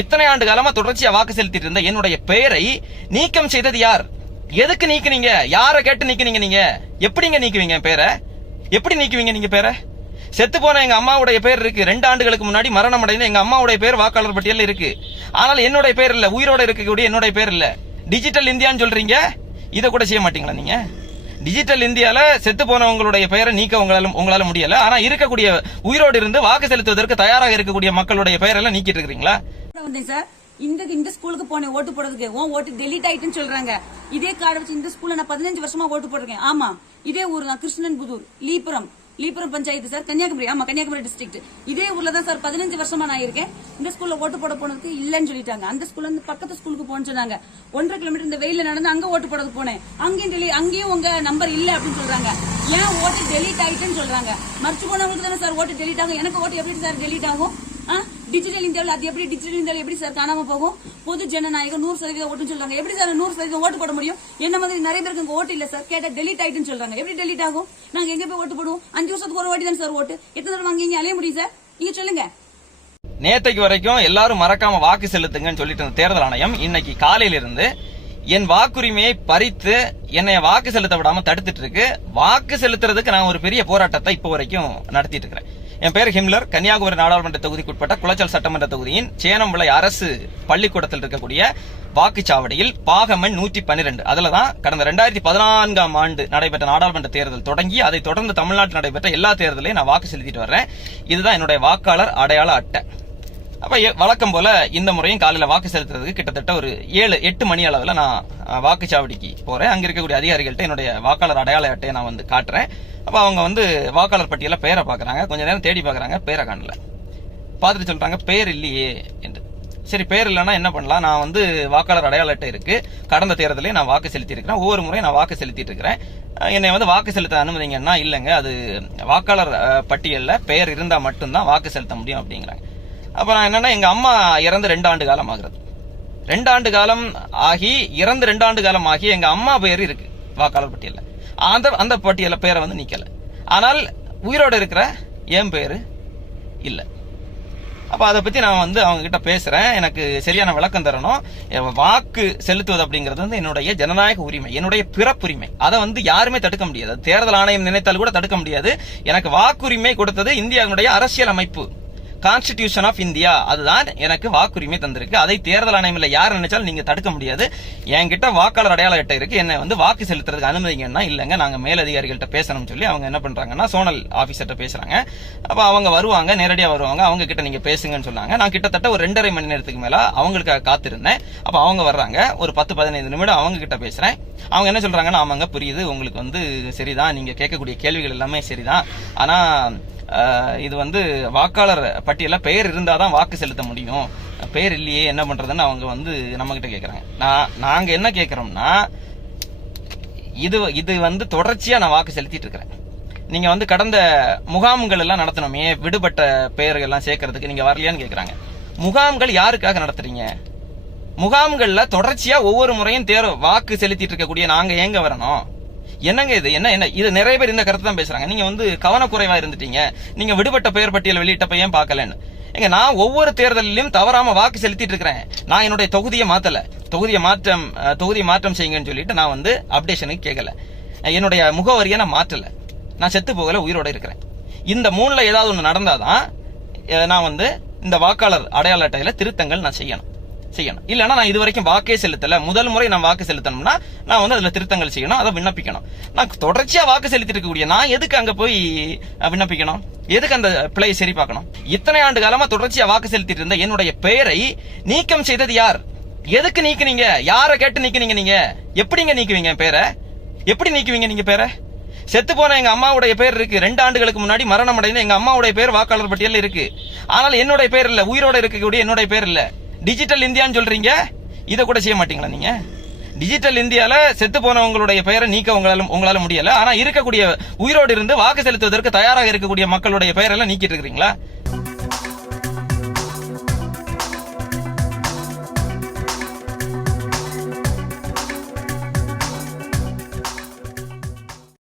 இத்தனை ஆண்டு காலமா தொடர்ச்சியா வாக்கு செலுத்திட்டு இருந்த என்னுடைய பெயரை நீக்கம் செய்தது யார்? எதுக்கு நீக்குனீங்க? யாரை கேட்டு நீக்குனீங்க? நீங்க எப்படிங்க நீக்குவீங்க பேரை? எப்படி நீக்குவீங்க நீங்க பேரை? செத்து போன எங்க அம்மாவுடைய பேர் இருக்கு. 2 ஆண்டுகளுக்கு முன்னாடி மரணம் அடைந்த எங்க அம்மாவுடைய பேர் வாக்காளர் பட்டியல் இருக்கு. ஆனால் என்னுடைய பேர் இல்ல, உயிரோட இருக்கக்கூடிய என்னுடைய பேர் இல்ல. டிஜிட்டல் இந்தியான்னு சொல்றீங்க, இதை கூட செய்ய மாட்டீங்களா நீங்க? டிஜிட்டல் இந்தியால செத்து போனவங்களுடைய பெயரை நீக்க உங்களால முடியல. ஆனா இருக்கக்கூடிய உயிரோடு இருந்து வாக்கு செலுத்துவதற்கு தயாராக இருக்கக்கூடிய மக்களுடைய பெயரெல்லாம் நீக்கிட்டு இருக்கீங்களா? சார் இந்த ஸ்கூலுக்கு போனேன் ஓட்டு போடுறதுக்கு, ஓட்டு டெலிட் ஆயிட்டுன்னு சொல்றாங்க. இதே கார்டு வச்சு இந்த ஸ்கூல்ல நான் 15 வருஷமா ஓட்டு போட்டிருக்கேன். ஆமா, இதே ஊர் தான், கிருஷ்ணன்புதூர், லீபுரம் பஞ்சாயத்து சார், கன்னியாகுமரி. ஆமா, கன்னியாகுமரி டிஸ்ட்ரிக்ட். இதே ஊர்ல தான் சார் 15 வருஷமா நான் இருக்கேன். இந்த ஸ்கூல்ல ஓட்டு போட போனதுக்கு இல்லன்னு சொல்லிட்டாங்க. அந்த ஸ்கூல்ல இருந்து பக்கத்து ஸ்கூலுக்கு போன்னு சொன்னாங்க. 1.5 கிலோமீட்டர் இந்த வெயில நடந்து அங்க ஓட்டு போடுறதுக்கு போனேன். அங்கேயும் உங்க நம்பர் இல்ல அப்படின்னு சொல்றாங்க. ஏன் ஓட்டு டெலிட் ஆயிட்டுன்னு சொல்றாங்க. மறைச்சு போனவங்களுக்கு தானே சார் ஓட்டு டெலிட் ஆகும். எனக்கு ஓட்டு எப்படி சார் டெலிட் ஆகும்? டிஜிட்டல் இந்தியாவில் அது எப்படி டிஜிட்டல் இந்தியாவில் எப்படி சார் காணாம போகும்? பொது ஜனநாயகம் 100% ஓட்டுன்னு சொல்றாங்க. எப்படி சார் 100% ஓட்டு போட முடியும்? என்ன மாதிரி நிறைய பேருக்கு ஓட்டு இல்ல சார். கேட்டா டெலிட் ஆயிட்டுன்னு சொல்றாங்க. எப்படி டெலிட் ஆகும்? நாங்க எங்க போய் ஓட்டு போடுவோம்? 5 வருஷத்துக்கு ஒரு வாட்டி தான் சார் ஓட்டு. எத்தனை தடவை அங்க அலைய முடியும் சார்? நீங்க சொல்லுங்க. நேத்தைக்கு வரைக்கும் எல்லாரும் மறக்காம வாக்கு செலுத்துங்கன்னு சொல்லிட்டு இருந்த தேர்தல் ஆணையம் இன்னைக்கு காலையில இருந்து என் வாக்குரிமையை பறித்து என்னை வாக்கு செலுத்த விடாம தடுத்துட்டு இருக்கு. வாக்கு செலுத்துறதுக்கு நான் ஒரு பெரிய போராட்டத்தை இப்போ வரைக்கும் நடத்திட்டு இருக்கிறேன். என் பேர் ஹிம்லர். கன்னியாகுமரி நாடாளுமன்ற தொகுதிக்குட்பட்ட குளச்சல் சட்டமன்ற தொகுதியின் சேனம்விளை அரசு பள்ளிக்கூடத்தில் இருக்கக்கூடிய வாக்குச்சாவடியில் பாகமன் 112 அதுலதான் கடந்த 2014ஆம் ஆண்டு நடைபெற்ற நாடாளுமன்ற தேர்தல் தொடங்கி அதை தொடர்ந்து தமிழ்நாட்டில் நடைபெற்ற எல்லா தேர்தலையும் நான் வாக்கு செலுத்திட்டு வர்றேன். இதுதான் என்னுடைய வாக்காளர் அடையாள அட்டை. அப்ப வழக்கம் போல இந்த முறையும் காலையில வாக்கு செலுத்துறதுக்கு கிட்டத்தட்ட ஒரு 7-8 மணி அளவுல நான் வாக்குச்சாவடிக்கு போறேன். அங்க இருக்கக்கூடிய அதிகாரிகள்ட்ட என்னுடைய வாக்காளர் அடையாள அட்டையை நான் வந்து காட்டுறேன். அப்ப அவங்க வாக்காளர் பட்டியல பேரை பாக்குறாங்க. கொஞ்ச நேரம் தேடி பாக்குறாங்க, பேரை காணல. பார்த்துட்டு சொல்றாங்க பேர் இல்லையே என்று. சரி, பேர் இல்லைன்னா என்ன பண்ணலாம்? நான் வாக்காளர் அடையாள அட்டை இருக்கு. கடந்த தேர்தலையும் நான் வாக்கு செலுத்தி இருக்கிறேன். ஒவ்வொரு முறையும் நான் வாக்கு செலுத்திட்டு இருக்கிறேன். என்னை வாக்கு செலுத்த அனுமதிங்கன்னா இல்லைங்க, அது வாக்காளர் பட்டியல்ல பெயர் இருந்தா மட்டும்தான் வாக்கு செலுத்த முடியும் அப்படிங்கிறாங்க. அப்ப நான் என்னன்னா, எங்க அம்மா இறந்து 2 ஆண்டு காலம் ஆகுறது. 2 ஆண்டு காலம் ஆகி இறந்து 2 ஆண்டு காலம் ஆகி எங்க அம்மா பேர் இருக்கு வாக்காளர் பட்டியல்ல. அந்த பட்டியல பேரை நீக்கல. ஆனால் உயிரோட இருக்கிற என் பேரு இல்ல. அப்ப அதை பத்தி நான் அவங்க கிட்ட பேசுறேன். எனக்கு சரியான விளக்கம் தரணும். வாக்கு செலுத்துவது அப்படிங்கிறது என்னுடைய ஜனநாயக உரிமை, என்னுடைய பிறப்புரிமை. அதை யாருமே தடுக்க முடியாது. தேர்தல் ஆணையம் நினைத்தால் கூட தடுக்க முடியாது. எனக்கு வாக்குரிமை கொடுத்தது இந்தியாவுடைய அரசியல் அமைப்பு, கான்ஸ்டிடியூஷன் ஆஃப் இந்தியா. அதுதான் எனக்கு வாக்குரிமை தந்திருக்கு. அதை தேர்தல் ஆணையம் யார் நினைச்சாலும் நீங்க தடுக்க முடியாது. என்கிட்ட வாக்காளர் அடையாள அட்டை இருக்கு. என்ன வாக்கு செலுத்துறதுக்கு அனுமதிங்கன்னா இல்லங்க, நாங்க மேலதிகாரிகள்ட்ட பேசணும்னு சொல்லி அவங்க என்ன பண்றாங்கன்னா சோனல் ஆபீசர்ட்ட பேசுறாங்க. அப்ப அவங்க வருவாங்க, நேரடியா வருவாங்க. அவங்க கிட்ட நீங்க பேசுங்கன்னு சொன்னாங்க. நான் கிட்டத்தட்ட ஒரு 2.5 மணி நேரத்துக்கு மேல அவங்களுக்காக காத்திருந்தேன். அப்ப அவங்க வர்றாங்க. ஒரு 10-15 நிமிடம் அவங்க கிட்ட பேசுறேன். அவங்க என்ன சொல்றாங்கன்னா, ஆமாங்க புரியுது, உங்களுக்கு சரிதான், நீங்க கேட்கக்கூடிய கேள்விகள் எல்லாமே சரிதான். ஆனா இது வாக்காளர் பட்டியல பெயர் இருந்தாதான் வாக்கு செலுத்த முடியும். பெயர் இல்லையே, என்ன பண்றதுன்னு அவங்க நம்ம கிட்ட கேக்குறாங்க. நாங்க என்ன கேக்குறோம்னா, இது தொடர்ச்சியா நான் வாக்கு செலுத்திட்டு இருக்கிறேன். நீங்க கடந்த முகாம்கள் எல்லாம் நடத்தணுமே, விடுபட்ட பெயர்கள் எல்லாம் சேர்க்கறதுக்கு நீங்க வரலையான்னு கேக்குறாங்க. முகாம்கள் யாருக்காக நடத்துறீங்க? முகாம்கள்ல தொடர்ச்சியா ஒவ்வொரு முறையும் வாக்கு செலுத்திட்டு இருக்கக்கூடிய நாங்க ஏங்க வரணும்? என்னங்க இது? என்ன இது? நிறைய பேர் இந்த கருத்து தான் பேசுறாங்க. நீங்க கவனக்குறைவா இருந்துட்டீங்க, நீங்க விடுபட்ட பெயர் பட்டியல் வெளியிட்டப்ப ஏன் பார்க்கலன்னு. நான் ஒவ்வொரு தேர்தலிலும் தவறாம வாக்கு செலுத்திட்டு இருக்கிறேன். நான் என்னுடைய தொகுதியை மாத்தல. தொகுதியை மாற்றம் செய்யுங்கன்னு சொல்லிட்டு நான் அப்டேஷனுக்கு கேட்கல. என்னுடைய முகவரியை நான் மாற்றல. நான் செத்து போகல, உயிரோட இருக்கிறேன். இந்த 3ல ஏதாவது ஒண்ணு நடந்தாதான் நான் இந்த வாக்காளர் அடையாள அட்டையில திருத்தங்கள் நான் செய்யணும். இல்லன்னா நான் இது வரைக்கும் வாக்கே செலுத்தல. முதல் முறை நான் வாக்கு செலுத்தணும்னா நான் அதுல திருத்தங்கள் செய்யணும், அதை விண்ணப்பிக்கணும். நான் தொடர்ச்சியா வாக்கு செலுத்திட்டு இருக்கக்கூடிய நான் எதுக்கு அங்க போய் விண்ணப்பிக்கணும்? எதுக்கு அந்த பிழையை சரி பார்க்கணும்? இத்தனை ஆண்டு காலமா தொடர்ச்சியா வாக்கு செலுத்திட்டு இருந்த என்னுடைய பெயரை நீக்கம் செய்தது யார்? எதுக்கு நீக்குனீங்க? யாரை கேட்டு நீக்குனீங்க? நீங்க எப்படிங்க நீக்குவீங்க பேரை? எப்படி நீக்குவீங்க நீங்க பேரை? செத்து போன எங்க அம்மாவுடைய பேர் இருக்கு. 2 ஆண்டுகளுக்கு முன்னாடி மரணம் அடைந்த எங்க அம்மாவுடைய பேர் வாக்காளர் பட்டியல் இருக்கு. ஆனால் என்னுடைய பேர் இல்ல, உயிரோட இருக்கக்கூடிய என்னுடைய பேர் இல்ல. டிஜிட்டல் இந்தியான்னு சொல்றீங்க, இதை கூட செய்ய மாட்டீங்களா நீங்க? டிஜிட்டல் இந்தியால செத்து போனவங்களுடைய பெயரை நீக்க உங்களால முடியல. ஆனா இருக்கக்கூடிய உயிரோடு இருந்து வாக்கு செலுத்துவதற்கு தயாராக இருக்கக்கூடிய மக்களுடைய பெயரெல்லாம் நீக்கிட்டு இருக்கீங்களா?